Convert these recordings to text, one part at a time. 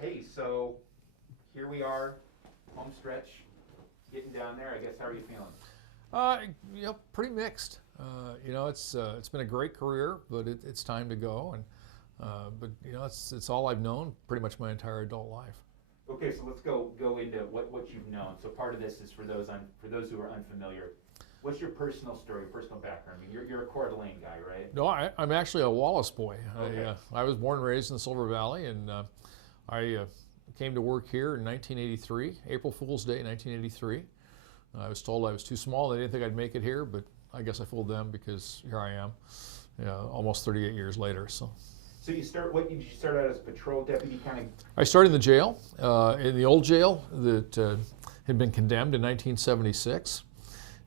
Hey, so here we are, home stretch, getting down there. I guess, how are you feeling? Pretty mixed. It's been a great career, but it's time to go. And but it's all I've known pretty much my entire adult life. Okay, so let's go into what you've known. So part of this is for those who are unfamiliar. What's your personal story, personal background? I mean, you're a Coeur d'Alene guy, right? No, I'm actually a Wallace boy. Okay. I was born and raised in the Silver Valley, and I came to work here in 1983, April Fool's Day, 1983. I was told I was too small. They didn't think I'd make it here, but I guess I fooled them because here I am, almost 38 years later. So So what did you start out as patrol deputy, kind of? I started in the jail, in the old jail that had been condemned in 1976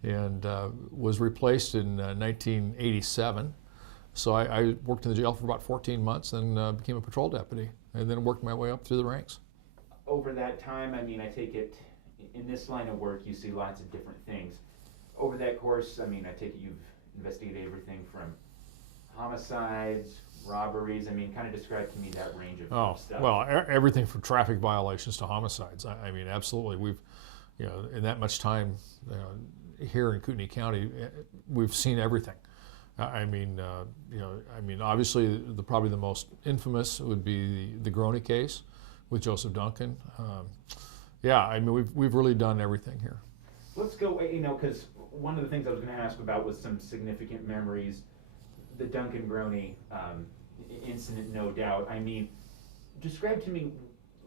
and was replaced in 1987. So I worked in the jail for about 14 months and became a patrol deputy and then worked my way up through the ranks. Over that time, I mean, I take it, in this line of work, you see lots of different things. Over that course, I mean, I take it you've investigated everything from homicides, robberies. I mean, kind of describe to me that range of stuff. Well, everything from traffic violations to homicides. I mean, absolutely. We've, in that much time here in Kootenai County, we've seen everything. Obviously, probably the most infamous would be the Kooney case with Joseph Duncan. We've really done everything here. Let's go, because one of the things I was going to ask about was some significant memories. The Duncan Kooney incident, no doubt. I mean, describe to me,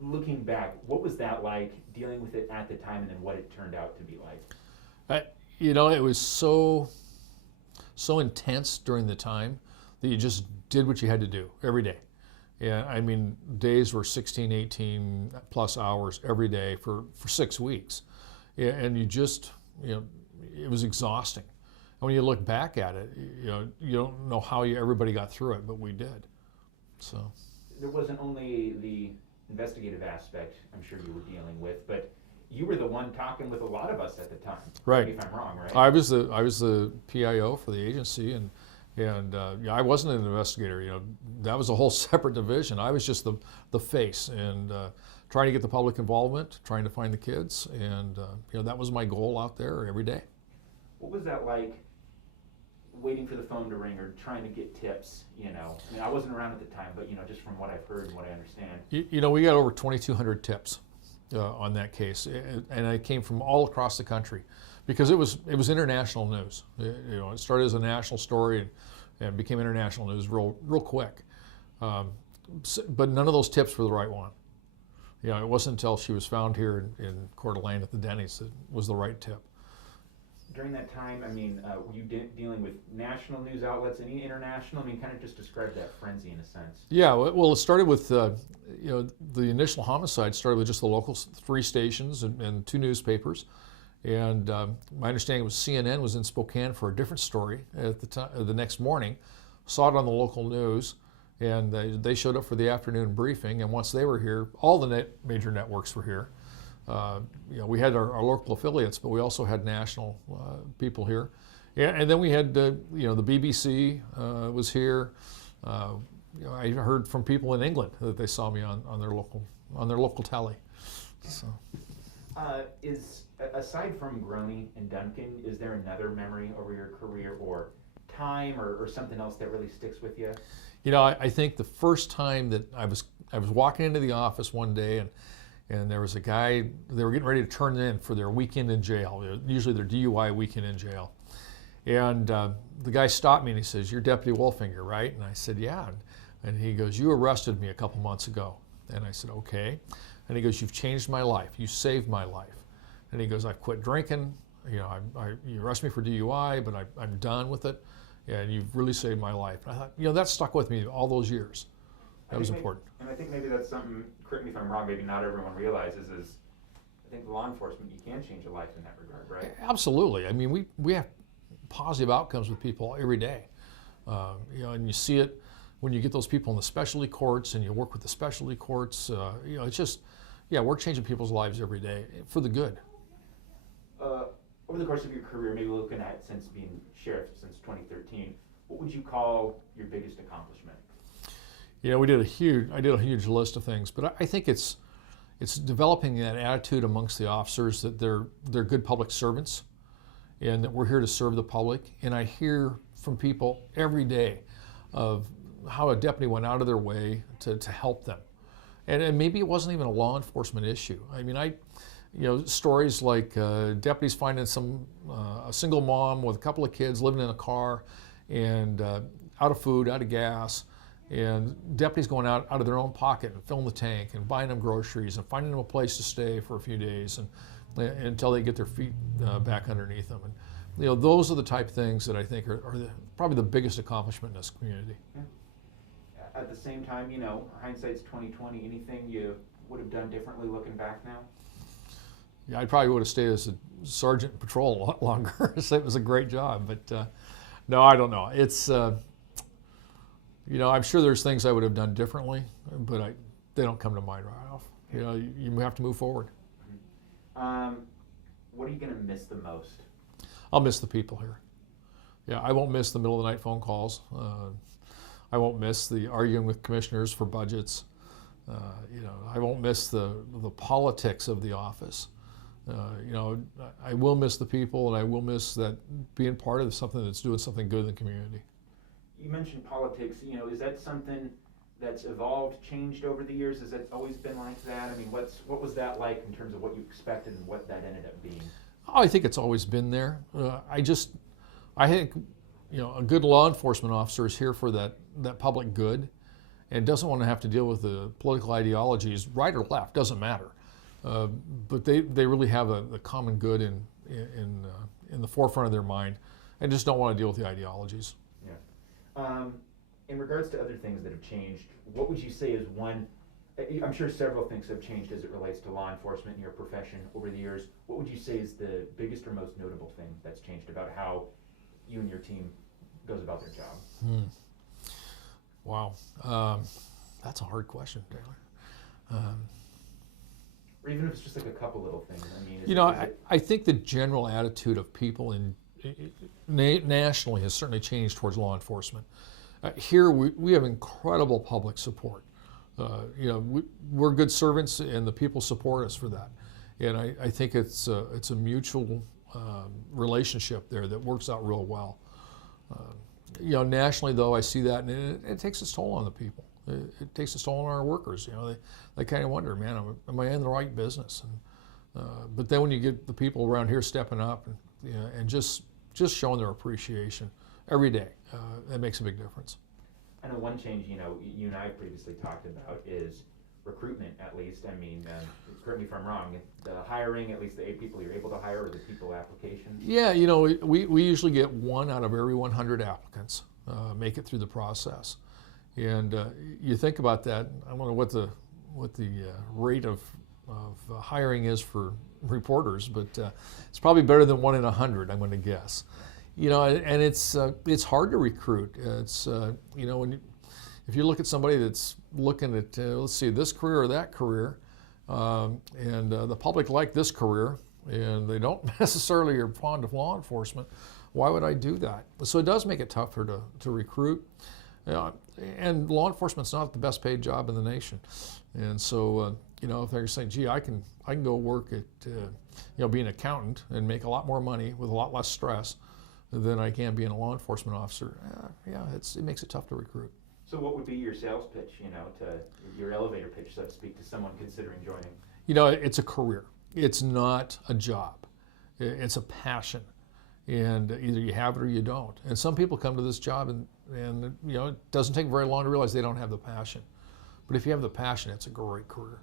looking back, what was that like, dealing with it at the time, and then what it turned out to be like? It was so intense during the time that you just did what you had to do every day. Yeah, I mean, days were 16, 18 plus hours every day for 6 weeks. Yeah, and you just, it was exhausting. And when you look back at it, you don't know how everybody got through it, but we did. So there wasn't only the investigative aspect I'm sure you were dealing with, but you were the one talking with a lot of us at the time. Right. If I'm wrong, right? I was the PIO for the agency, and I wasn't an investigator. That was a whole separate division. I was just the face and trying to get the public involvement, trying to find the kids, and that was my goal out there every day. What was that like, waiting for the phone to ring or trying to get tips? I mean, I wasn't around at the time, but just from what I've heard and what I understand. We got over 2,200 tips on that case, and it came from all across the country because it was international news. It started as a national story and became international news real quick. But none of those tips were the right one. It wasn't until she was found here in Coeur d'Alene at the Denny's that was the right tip. During that time, I mean, were you dealing with national news outlets, any international? I mean, kind of just describe that frenzy in a sense. Yeah, well, it started with, the initial homicide started with just the local 3 stations and 2 newspapers. And my understanding was CNN was in Spokane for a different story at the time, the next morning, saw it on the local news, and they showed up for the afternoon briefing. And once they were here, all the major networks were here. We had our local affiliates, but we also had national people here. And then we had, the BBC was here. I heard from people in England that they saw me on their local telly. So. Aside from Kooney and Duncan, is there another memory over your career or time or something else that really sticks with you? I think the first time that I was walking into the office one day and there was a guy, they were getting ready to turn in for their weekend in jail, usually their DUI weekend in jail. And the guy stopped me and he says, "You're Deputy Wolfinger, right?" And I said, "Yeah." And he goes, "You arrested me a couple months ago." And I said, "Okay." And he goes, "You've changed my life. You saved my life." And he goes, "I've quit drinking. You arrest me for DUI, but I'm done with it. And you've really saved my life." And I thought, that stuck with me all those years. That was important. And I think maybe that's something, correct me if I'm wrong, maybe not everyone realizes is, I think law enforcement, you can change a life in that regard, right? Absolutely. I mean, we have positive outcomes with people every day. And you see it when you get those people in the specialty courts and you work with the specialty courts. It's just, we're changing people's lives every day for the good. Over the course of your career, maybe looking at since being sheriff since 2013, what would you call your biggest accomplishment? We I did a huge list of things, but I think it's developing that attitude amongst the officers that they're good public servants and that we're here to serve the public. And I hear from people every day of how a deputy went out of their way to help them. And maybe it wasn't even a law enforcement issue. I mean, stories like deputies finding a single mom with a couple of kids living in a car and out of food, out of gas, and deputies going out of their own pocket and filling the tank and buying them groceries and finding them a place to stay for a few days until they get their feet back underneath them. And those are the type of things that I think are probably the biggest accomplishment in this community. Yeah. At the same time, hindsight's 20/20. Anything you would have done differently looking back now? Yeah, I probably would have stayed as a sergeant in patrol a lot longer. So it was a great job, but no, I don't know. It's I'm sure there's things I would have done differently, but they don't come to mind right off. You have to move forward. What are you going to miss the most? I'll miss the people here. Yeah, I won't miss the middle of the night phone calls. I won't miss the arguing with commissioners for budgets. I won't miss the politics of the office. I will miss the people, and I will miss that being part of something that's doing something good in the community. You mentioned politics. Is that something that's evolved, changed over the years? Has it always been like that? I mean, what was that like in terms of what you expected and what that ended up being? Oh, I think it's always been there. I think, a good law enforcement officer is here for that public good and doesn't want to have to deal with the political ideologies, right or left, doesn't matter. But they really have the common good in the forefront of their mind and just don't want to deal with the ideologies. Yeah. In regards to other things that have changed, what would you say is one? I'm sure several things have changed as it relates to law enforcement in your profession over the years. What would you say is the biggest or most notable thing that's changed about how you and your team goes about their job? Wow. That's a hard question, Taylor. Or even if it's just like a couple little things. I mean, I think the general attitude of people nationally has certainly changed towards law enforcement. Here we have incredible public support. We're good servants, and the people support us for that. And I think it's a mutual relationship there that works out real well. Nationally, though, I see that, and it takes its toll on the people. It takes its toll on our workers. They kind of wonder, man, am I in the right business? But then when you get the people around here stepping up and just showing their appreciation every day, that makes a big difference. I know one change, you and I previously talked about is recruitment, at least. I mean, correct me if I'm wrong, the hiring, at least the 8 people you're able to hire, or the people applications? Yeah, we usually get 1 out of every 100 applicants make it through the process. And you think about that, I don't know what the rate of hiring is for reporters, but it's probably better than 1 in 100, I'm going to guess. And it's hard to recruit. It's if you look at somebody that's looking at let's see, this career or that career, and the public like this career, and they don't necessarily are fond of law enforcement, why would I do that? So it does make it tougher to recruit. And law enforcement's not the best paid job in the nation, and so if they're saying, gee, I can go work at being an accountant and make a lot more money with a lot less stress than I can being a law enforcement officer, it makes it tough to recruit. So what would be your sales pitch, to your elevator pitch, so to speak, to someone considering joining? It's a career. It's not a job. It's a passion, and either you have it or you don't. And some people come to this job and it doesn't take very long to realize they don't have the passion. But if you have the passion, it's a great career.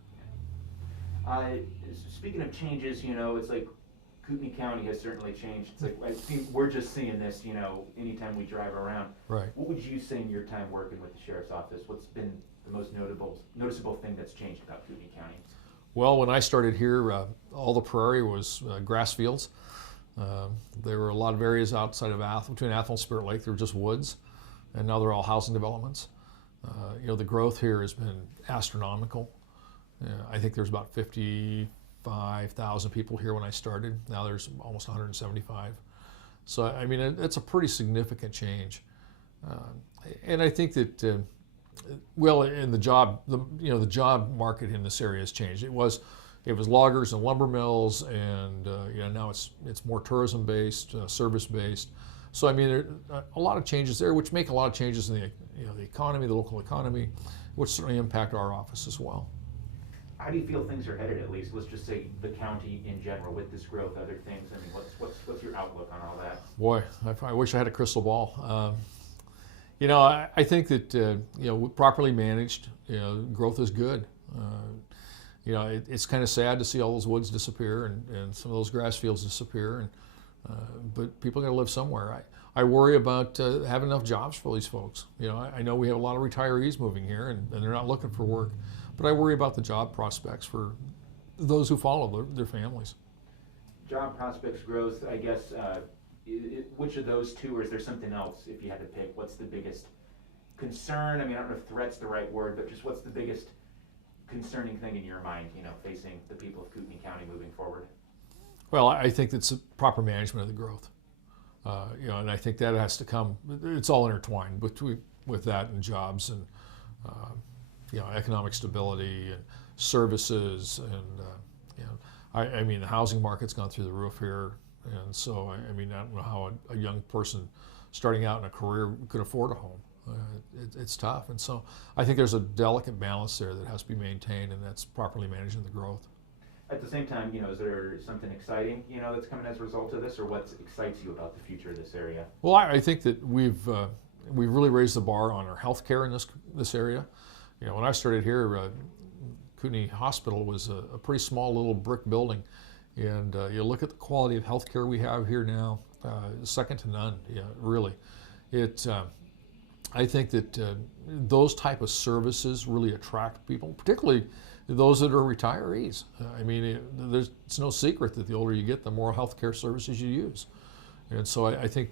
Speaking of changes, it's like Kootenai County has certainly changed. It's like we're just seeing this, anytime we drive around. Right. What would you say in your time working with the sheriff's office? What's been the most noticeable thing that's changed about Kootenai County? Well, when I started here, all the prairie was grass fields. There were a lot of areas outside of between Athol and Spirit Lake. They were just woods, and now they're all housing developments. The growth here has been astronomical. I think there's about 55,000 people here when I started. Now there's almost 175. So, it's a pretty significant change. And I think that, well, in the job, the job market in this area has changed. It was loggers and lumber mills, and now it's more tourism based, service based. So I mean, there are a lot of changes there, which make a lot of changes in the economy, the local economy, which certainly impact our office as well. How do you feel things are headed, at least? Let's just say the county in general with this growth, other things. I mean, what's your outlook on all that? Boy, I wish I had a crystal ball. I think that properly managed, growth is good. It's kind of sad to see all those woods disappear and some of those grass fields disappear, but people got to live somewhere. I worry about having enough jobs for these folks. I know we have a lot of retirees moving here, and they're not looking for work, but I worry about the job prospects for those who follow their families. Job prospects, growth, I guess. Which of those two, or is there something else if you had to pick? What's the biggest concern? I mean, I don't know if threat's the right word, but just what's the biggest concerning thing in your mind, facing the people of Kootenai County moving forward? Well, I think it's a proper management of the growth. And I think that has to come, it's all intertwined with that and jobs and, economic stability and services. And, I mean, the housing market's gone through the roof here. And so, I mean, I don't know how a young person starting out in a career could afford a home. It's tough. And so I think there's a delicate balance there that has to be maintained, and that's properly managing the growth. At the same time, is there something exciting, that's coming as a result of this, or what excites you about the future of this area? Well, I think that we've really raised the bar on our health care in this area. When I started here, Kooney Hospital was a pretty small little brick building. And you look at the quality of health care we have here now, second to none, really. I think that those type of services really attract people, particularly those that are retirees. It's no secret that the older you get, the more health care services you use. And so I think,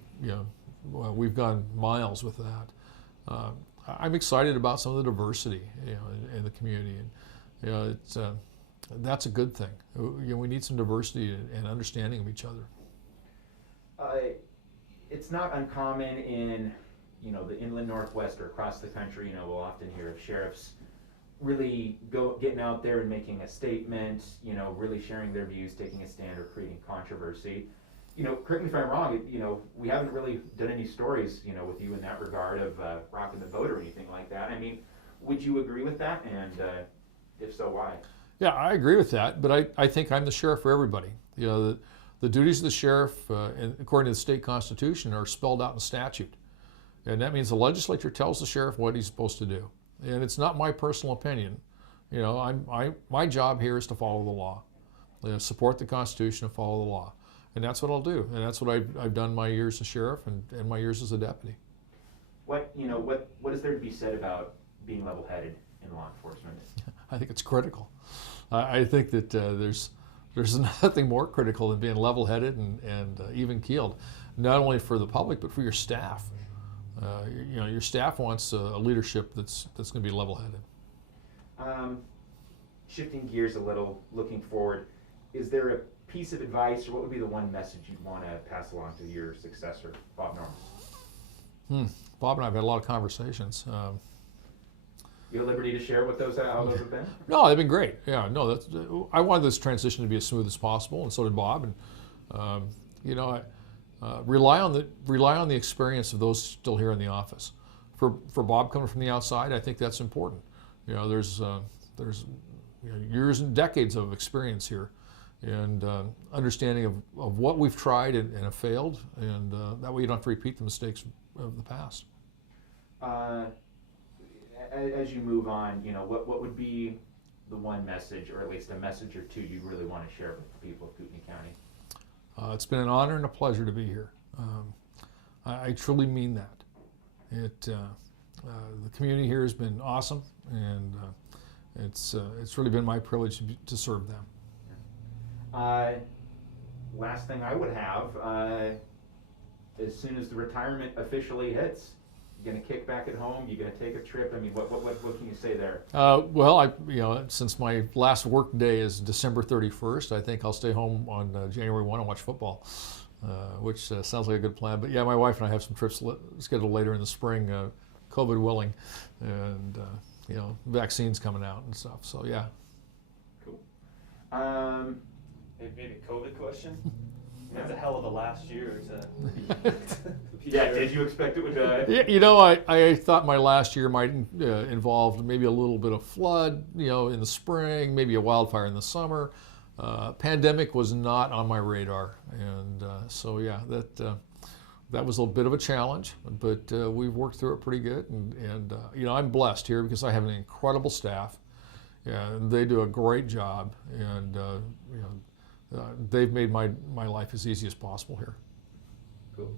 we've gone miles with that. I'm excited about some of the diversity, in the community. And, that's a good thing. We need some diversity and understanding of each other. It's not uncommon in, the inland Northwest or across the country. We'll often hear of sheriffs really getting out there and making a statement, really sharing their views, taking a stand, or creating controversy. Correct me if I'm wrong, we haven't really done any stories, with you in that regard of rocking the boat or anything like that. I mean, would you agree with that? And if so, why? Yeah, I agree with that, but I think I'm the sheriff for everybody. The duties of the sheriff, according to the state constitution, are spelled out in statute. And that means the legislature tells the sheriff what he's supposed to do. And it's not my personal opinion. My job here is to follow the law, support the Constitution and follow the law. And that's what I'll do. And that's what I've done my years as sheriff and my years as a deputy. What is there to be said about being level-headed in law enforcement? I think it's critical. I think that there's nothing more critical than being level-headed and even-keeled, not only for the public but for your staff. Your staff wants a leadership that's going to be level-headed. Shifting gears a little, looking forward, is there a piece of advice, or what would be the one message you'd want to pass along to your successor, Bob Norman? Bob and I have had a lot of conversations. You at liberty to share what how those have been? No, they've been great. Yeah, no, I wanted this transition to be as smooth as possible, and so did Bob. And rely on the experience of those still here in the office. For Bob coming from the outside, I think that's important. There's years and decades of experience here, and understanding of what we've tried and have failed, and that way you don't have to repeat the mistakes of the past. As you move on, what would be the one message, or at least a message or two, you really want to share with the people of Kootenai County? It's been an honor and a pleasure to be here. I truly mean that. The community here has been awesome, and it's really been my privilege to serve them. Last thing I would have, as soon as the retirement officially hits, you gonna kick back at home? You gonna take a trip? I mean, what can you say there? Well, since my last work day is December 31st, I think I'll stay home on January 1 and watch football, which sounds like a good plan. But yeah, my wife and I have some trips scheduled later in the spring. COVID willing, and you know, vaccines coming out and stuff. So yeah. Cool. Maybe a COVID question? That's a hell of a last year to Yeah, did you expect it would die? Yeah, you know, I thought my last year might involve maybe a little bit of flood, you know, in the spring, maybe a wildfire in the summer. Pandemic was not on my radar, and so yeah, that was a bit of a challenge, but we've worked through it pretty good, and you know, I'm blessed here because I have an incredible staff, and they do a great job, and you know, they've made my life as easy as possible here. Cool.